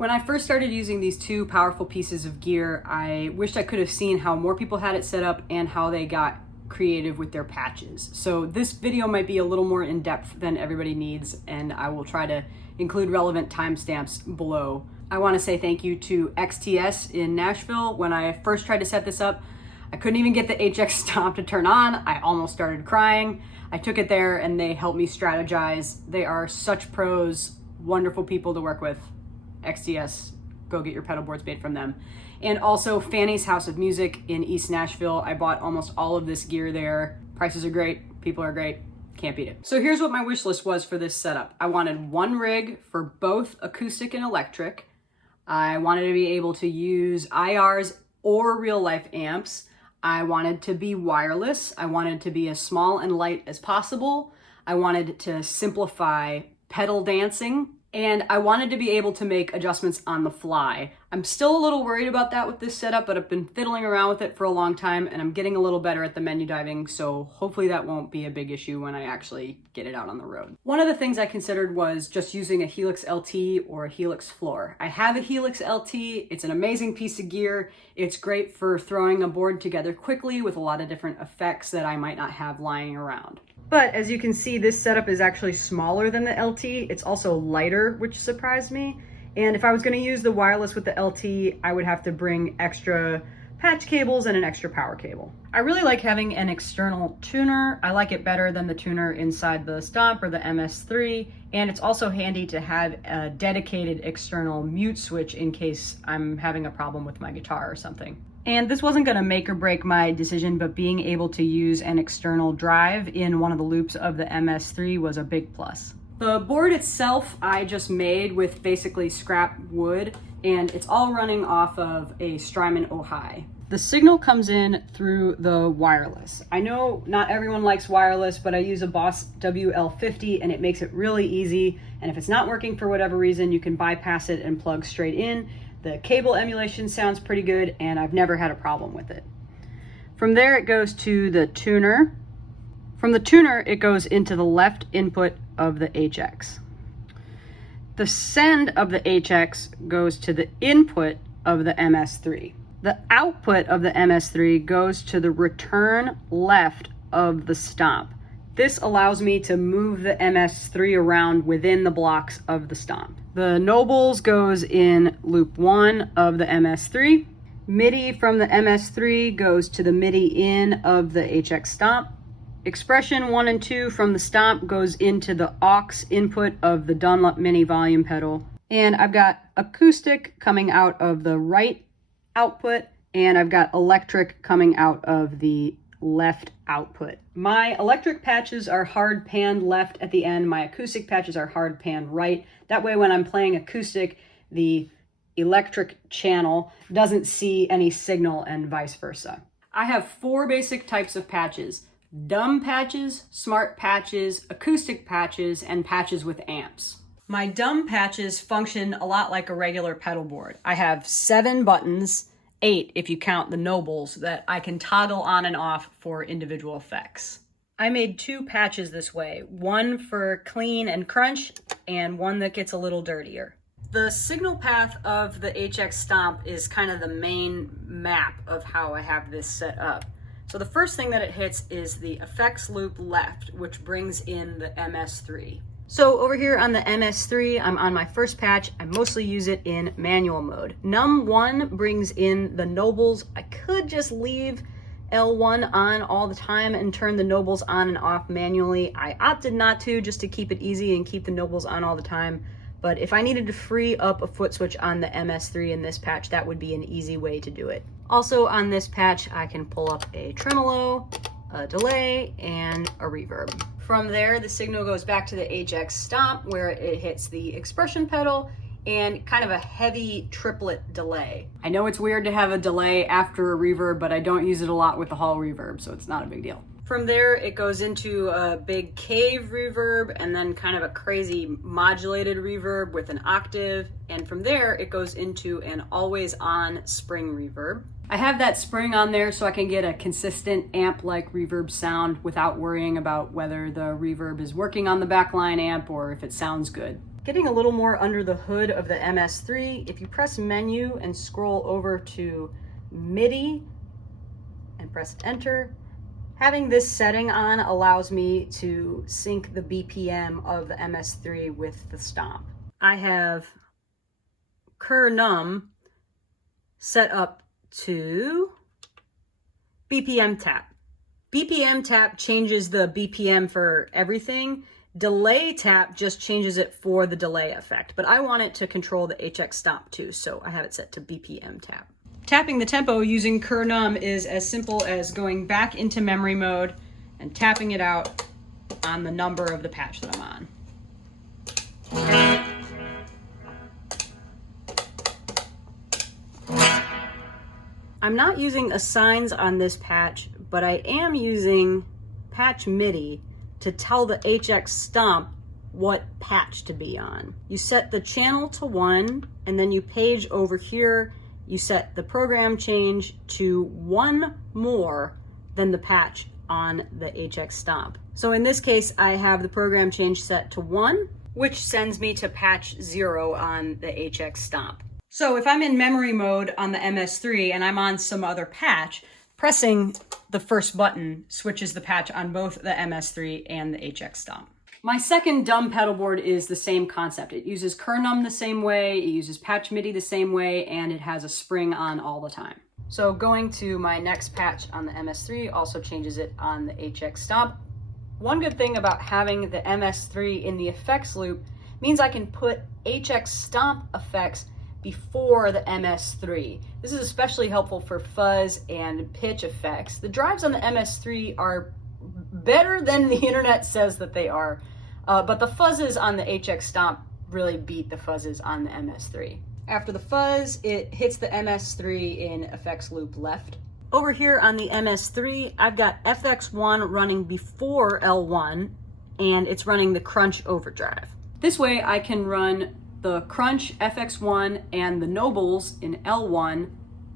When I first started using these two powerful pieces of gear, I wished I could have seen how more people had it set up and how they got creative with their patches. So this video might be a little more in depth than everybody needs, and I will try to include relevant timestamps below. I want to say thank you to XTS in Nashville. When I first tried to set this up, I couldn't even get the HX Stomp to turn on. I almost started crying. I took it there and they helped me strategize. They are such pros, wonderful people to work with. XTS, go get your pedal boards made from them. And also Fanny's House of Music in East Nashville. I bought almost all of this gear there. Prices are great, people are great, can't beat it. So here's what my wish list was for this setup. I wanted one rig for both acoustic and electric. I wanted to be able to use IRs or real life amps. I wanted to be wireless. I wanted to be as small and light as possible. I wanted to simplify pedal dancing. And I wanted to be able to make adjustments on the fly. I'm still a little worried about that with this setup, but I've been fiddling around with it for a long time and I'm getting a little better at the menu diving, so hopefully that won't be a big issue when I actually get it out on the road. One of the things I considered was just using a Helix LT or a Helix floor. I have a Helix LT, it's an amazing piece of gear. It's great for throwing a board together quickly with a lot of different effects that I might not have lying around. But as you can see, this setup is actually smaller than the LT. It's also lighter, which surprised me. And if I was going to use the wireless with the LT, I would have to bring extra patch cables and an extra power cable. I really like having an external tuner. I like it better than the tuner inside the Stomp or the MS-3. And it's also handy to have a dedicated external mute switch in case I'm having a problem with my guitar or something. And this wasn't going to make or break my decision, but being able to use an external drive in one of the loops of the MS-3 was a big plus. The board itself I just made with basically scrap wood, and it's all running off of a Strymon Ojai. The signal comes in through the wireless. I know not everyone likes wireless, but I use a Boss WL50 and it makes it really easy. And if it's not working for whatever reason, you can bypass it and plug straight in. The cable emulation sounds pretty good and I've never had a problem with it. From there it goes to the tuner. From the tuner it goes into the left input of the HX. The send of the HX goes to the input of the MS-3. The output of the MS-3 goes to the return left of the Stomp. This allows me to move the MS-3 around within the blocks of the Stomp. The Nobles goes in loop 1 of the MS-3. MIDI from the MS-3 goes to the MIDI in of the HX Stomp. Expression 1 and 2 from the Stomp goes into the aux input of the Dunlop Mini volume pedal. And I've got acoustic coming out of the right output, and I've got electric coming out of the left output. My electric patches are hard panned left at the end. My acoustic patches are hard panned right. That way when I'm playing acoustic, the electric channel doesn't see any signal and vice versa. I have 4 basic types of patches: dumb patches, smart patches, acoustic patches, and patches with amps. My dumb patches function a lot like a regular pedal board. I have 7 buttons, 8 if you count the Nobles, that I can toggle on and off for individual effects. I made 2 patches this way, one for clean and crunch and one that gets a little dirtier. The signal path of the HX Stomp is kind of the main map of how I have this set up. So the first thing that it hits is the effects loop left, which brings in the MS-3. So over here on the MS-3, I'm on my first patch. I mostly use it in manual mode. Num1 brings in the Nobles. I could just leave L1 on all the time and turn the Nobles on and off manually. I opted not to, just to keep it easy and keep the Nobles on all the time. But if I needed to free up a foot switch on the MS-3 in this patch, that would be an easy way to do it. Also on this patch, I can pull up a tremolo, a delay, and a reverb. From there, the signal goes back to the HX Stomp where it hits the expression pedal and kind of a heavy triplet delay. I know it's weird to have a delay after a reverb, but I don't use it a lot with the hall reverb, so it's not a big deal. From there, it goes into a big cave reverb and then kind of a crazy modulated reverb with an octave. And from there, it goes into an always on spring reverb. I have that spring on there so I can get a consistent amp-like reverb sound without worrying about whether the reverb is working on the backline amp or if it sounds good. Getting a little more under the hood of the MS-3, if you press menu and scroll over to MIDI and press enter, having this setting on allows me to sync the BPM of the MS-3 with the Stomp. I have CURNUM set up to BPM tap. BPM tap changes the BPM for everything. Delay tap just changes it for the delay effect, but I want it to control the HX Stomp too, so I have it set to BPM tap. Tapping the tempo using CURNUM is as simple as going back into memory mode and tapping it out on the number of the patch that I'm on. I'm not using Assigns on this patch, but I am using patch MIDI to tell the HX Stomp what patch to be on. You set the channel to 1, and then you page over here, you set the program change to 1 more than the patch on the HX Stomp. So in this case, I have the program change set to 1, which sends me to patch 0 on the HX Stomp. So if I'm in memory mode on the MS-3 and I'm on some other patch, pressing the first button switches the patch on both the MS-3 and the HX Stomp. My second dumb pedal board is the same concept. It uses CURNUM the same way, it uses patch MIDI the same way, and it has a spring on all the time. So going to my next patch on the MS-3 also changes it on the HX Stomp. One good thing about having the MS-3 in the effects loop means I can put HX Stomp effects before the MS-3. This is especially helpful for fuzz and pitch effects. The drives on the MS-3 are better than the internet says that they are, but the fuzzes on the HX Stomp really beat the fuzzes on the MS-3. After the fuzz, it hits the MS-3 in effects loop left. Over here on the MS-3, I've got FX1 running before L1, and it's running the crunch overdrive. This way I can run the crunch FX1 and the nobles in L1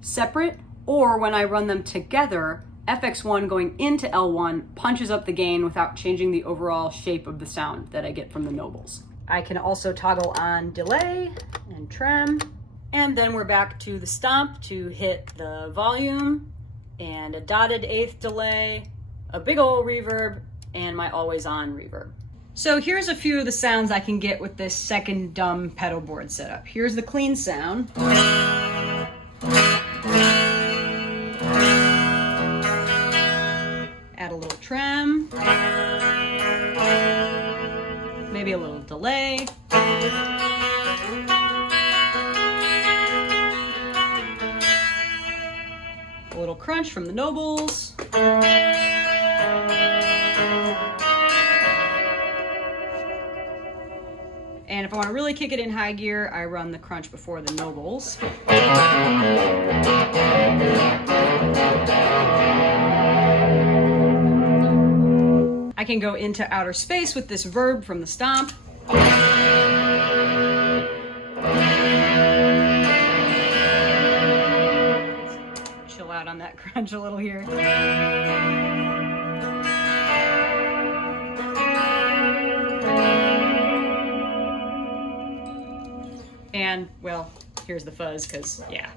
separate, or when I run them together, FX1 going into L1 punches up the gain without changing the overall shape of the sound that I get from the nobles. I can also toggle on delay and trem, and then we're back to the Stomp to hit the volume and a dotted eighth delay, a big ol' reverb, and my always on reverb. So here's a few of the sounds I can get with this second dumb pedal board setup. Here's the clean sound. Add a little trem. Maybe a little delay. A little crunch from the nobles. And if I want to really kick it in high gear, I run the crunch before the nobles. I can go into outer space with this verb from the Stomp. Chill out on that crunch a little here. And, well, here's the fuzz, because, yeah.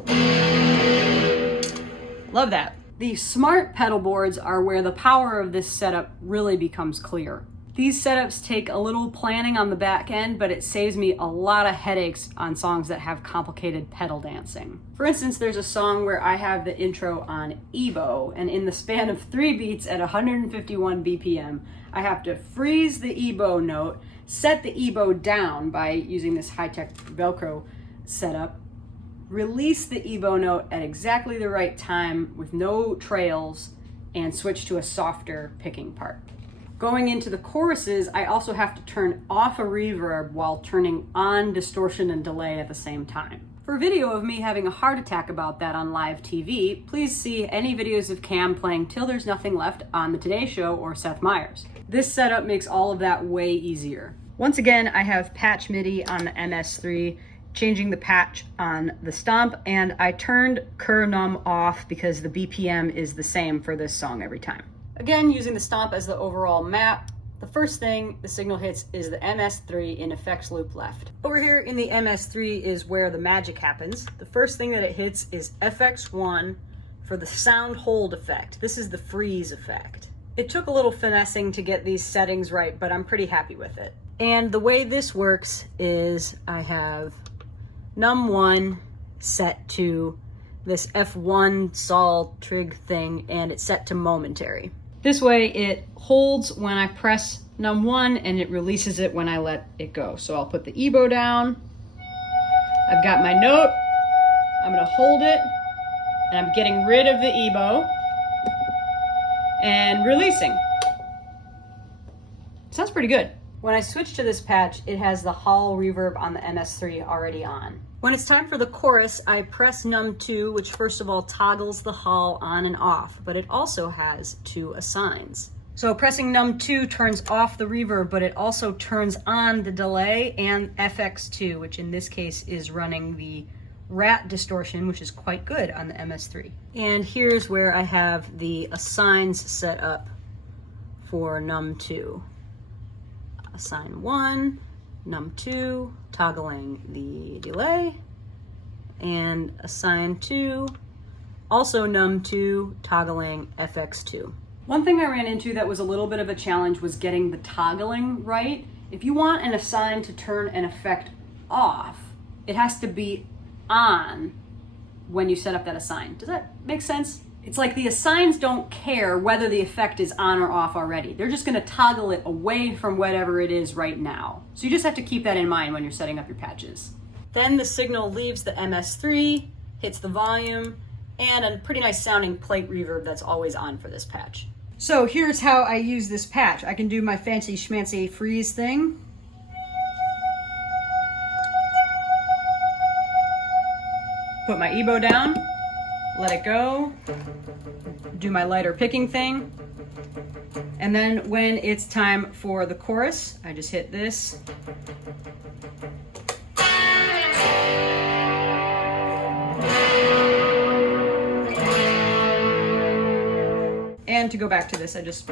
Love that. The smart pedal boards are where the power of this setup really becomes clear. These setups take a little planning on the back end, but it saves me a lot of headaches on songs that have complicated pedal dancing. For instance, there's a song where I have the intro on EBow, and in the span of 3 beats at 151 BPM, I have to freeze the EBow note, set the EBow down by using this high-tech Velcro setup, release the EBow note at exactly the right time with no trails, and switch to a softer picking part. Going into the choruses, I also have to turn off a reverb while turning on distortion and delay at the same time. For a video of me having a heart attack about that on live TV, please see any videos of Cam playing Till There's Nothing Left on The Today Show or Seth Meyers. This setup makes all of that way easier. Once again, I have patch MIDI on the MS-3, changing the patch on the Stomp, and I turned CURNUM off because the BPM is the same for this song every time. Again, using the Stomp as the overall map, The first thing the signal hits is the MS-3 in effects loop left. Over here in the MS-3 is where the magic happens. The first thing that it hits is FX1 for the sound hold effect. This is the freeze effect. It took a little finessing to get these settings right, but I'm pretty happy with it. And the way this works is I have num1 set to this F1 sol trig thing, and it's set to momentary. This way it holds when I press num1 and it releases it when I let it go. So I'll put the EBow down. I've got my note. I'm gonna hold it and I'm getting rid of the EBow and releasing. Sounds pretty good. When I switch to this patch, it has the Hall reverb on the MS-3 already on. When it's time for the chorus, I press num2, which first of all toggles the Hall on and off, but it also has 2 assigns. So pressing num2 turns off the reverb, but it also turns on the delay and FX2, which in this case is running the rat distortion, which is quite good on the MS-3. And here's where I have the assigns set up for num2. Assign 1, num2, toggling the delay, and assign 2, also num2, toggling FX2. One thing I ran into that was a little bit of a challenge was getting the toggling right. If you want an assign to turn an effect off, it has to be on when you set up that assign. Does that make sense? It's like the assigns don't care whether the effect is on or off already. They're just gonna toggle it away from whatever it is right now. So you just have to keep that in mind when you're setting up your patches. Then the signal leaves the MS-3, hits the volume, and a pretty nice sounding plate reverb that's always on for this patch. So here's how I use this patch. I can do my fancy schmancy freeze thing. Put my EBow down. Let it go, do my lighter picking thing, and then when it's time for the chorus, I just hit this. And to go back to this, it's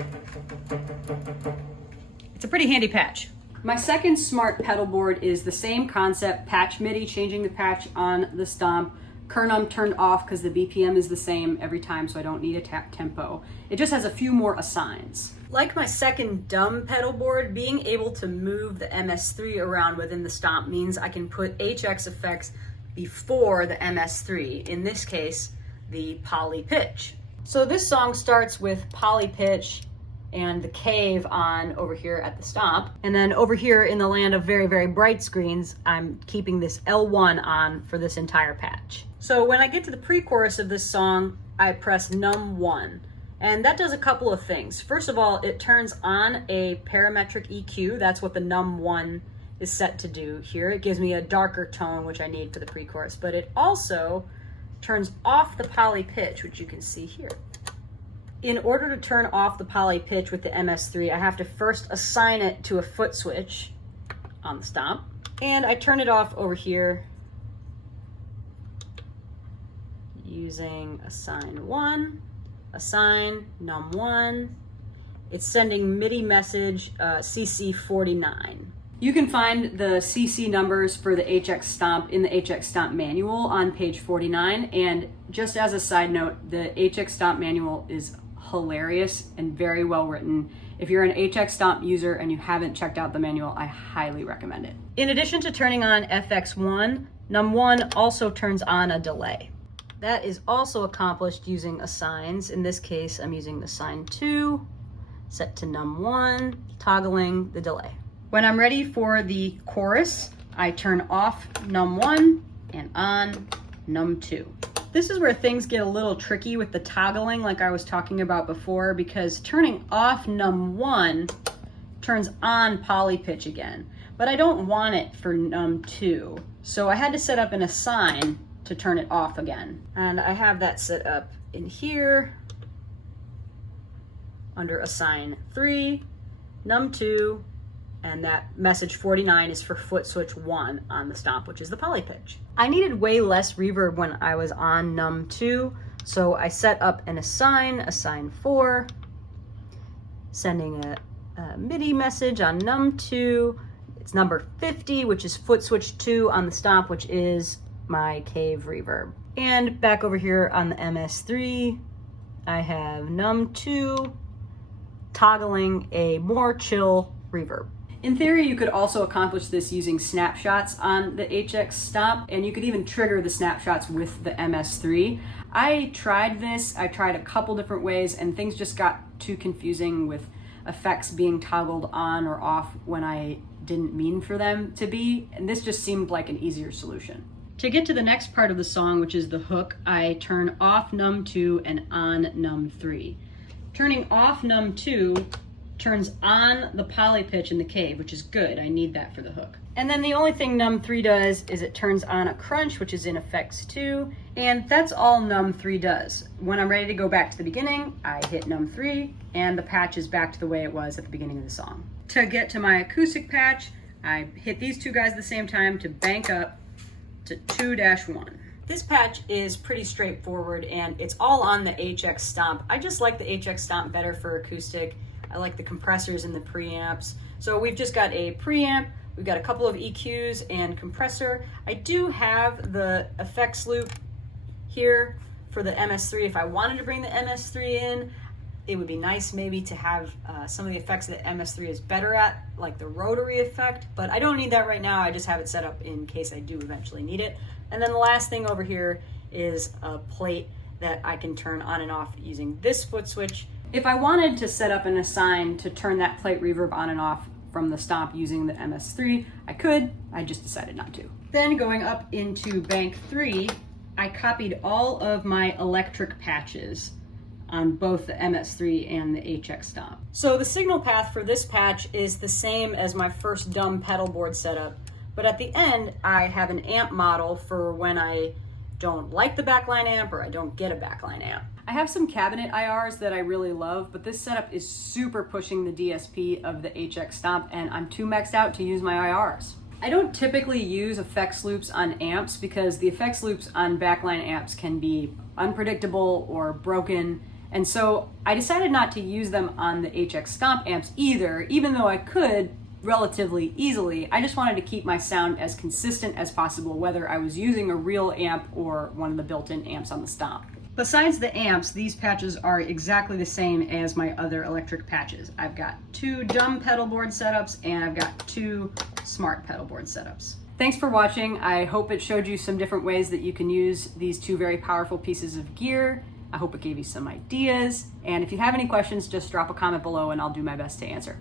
a pretty handy patch. My second smart pedal board is the same concept, patch MIDI, changing the patch on the Stomp. CURNUM turned off because the BPM is the same every time, so I don't need a tap tempo. It just has a few more assigns. Like my second dumb pedal board, being able to move the MS-3 around within the Stomp means I can put HX effects before the MS-3, in this case, the poly pitch. So this song starts with poly pitch and the cave on over here at the Stomp. And then over here in the land of very, very bright screens, I'm keeping this L1 on for this entire patch. So when I get to the pre-chorus of this song, I press num1. And that does a couple of things. First of all, it turns on a parametric EQ. That's what the num1 is set to do here. It gives me a darker tone, which I need for the pre-chorus. But it also turns off the poly pitch, which you can see here. In order to turn off the poly pitch with the MS-3, I have to first assign it to a foot switch on the Stomp. And I turn it off over here using assign 1, assign num1. It's sending MIDI message CC49. You can find the CC numbers for the HX Stomp in the HX Stomp manual on page 49. And just as a side note, the HX Stomp manual is hilarious and very well written. If you're an HX Stomp user and you haven't checked out the manual, I highly recommend it. In addition to turning on FX1, num1 also turns on a delay. That is also accomplished using assigns. In this case, I'm using assign 2, set to num1, toggling the delay. When I'm ready for the chorus, I turn off num1 and on num2. This is where things get a little tricky with the toggling like I was talking about before, because turning off num1 turns on poly pitch again, but I don't want it for num2. So I had to set up an assign to turn it off again. And I have that set up in here under assign 3, num2, and that message 49 is for foot switch 1 on the Stomp, which is the poly pitch. I needed way less reverb when I was on num2, so I set up an assign 4, sending a MIDI message on num2. It's number 50, which is foot switch 2 on the Stomp, which is my cave reverb. And back over here on the MS-3, I have num2 toggling a more chill reverb. In theory, you could also accomplish this using snapshots on the HX Stomp, and you could even trigger the snapshots with the MS-3. I tried this, I tried a couple different ways, and things just got too confusing with effects being toggled on or off when I didn't mean for them to be, and this just seemed like an easier solution. To get to the next part of the song, which is the hook, I turn off num2 and on num3. Turning off num2 turns on the poly pitch in the cave, which is good. I need that for the hook. And then the only thing num3 does is it turns on a crunch, which is in effects 2, and that's all num3 does. When I'm ready to go back to the beginning, I hit num3, and the patch is back to the way it was at the beginning of the song. To get to my acoustic patch, I hit these two guys at the same time to bank up to 2-1. This patch is pretty straightforward, and it's all on the HX Stomp. I just like the HX Stomp better for acoustic. I like the compressors and the preamps. So we've just got a preamp, we've got a couple of EQs and compressor. I do have the effects loop here for the MS-3. If I wanted to bring the MS-3 in, it would be nice maybe to have some of the effects that MS-3 is better at, like the rotary effect, but I don't need that right now. I just have it set up in case I do eventually need it. And then the last thing over here is a plate that I can turn on and off using this foot switch. If I wanted to set up an assign to turn that plate reverb on and off from the Stomp using the MS-3, I could, I just decided not to. Then going up into bank 3, I copied all of my electric patches on both the MS-3 and the HX Stomp. So the signal path for this patch is the same as my first dumb pedal board setup, but at the end I have an amp model for when I don't like the backline amp or I don't get a backline amp. I have some cabinet IRs that I really love, but this setup is super pushing the DSP of the HX Stomp, and I'm too maxed out to use my IRs. I don't typically use effects loops on amps because the effects loops on backline amps can be unpredictable or broken, and so I decided not to use them on the HX Stomp amps either, even though I could relatively easily. I just wanted to keep my sound as consistent as possible, whether I was using a real amp or one of the built-in amps on the Stomp. Besides the amps, these patches are exactly the same as my other electric patches. I've got 2 dumb pedal board setups and I've got 2 smart pedal board setups. Thanks for watching. I hope it showed you some different ways that you can use these 2 very powerful pieces of gear. I hope it gave you some ideas. And if you have any questions, just drop a comment below and I'll do my best to answer.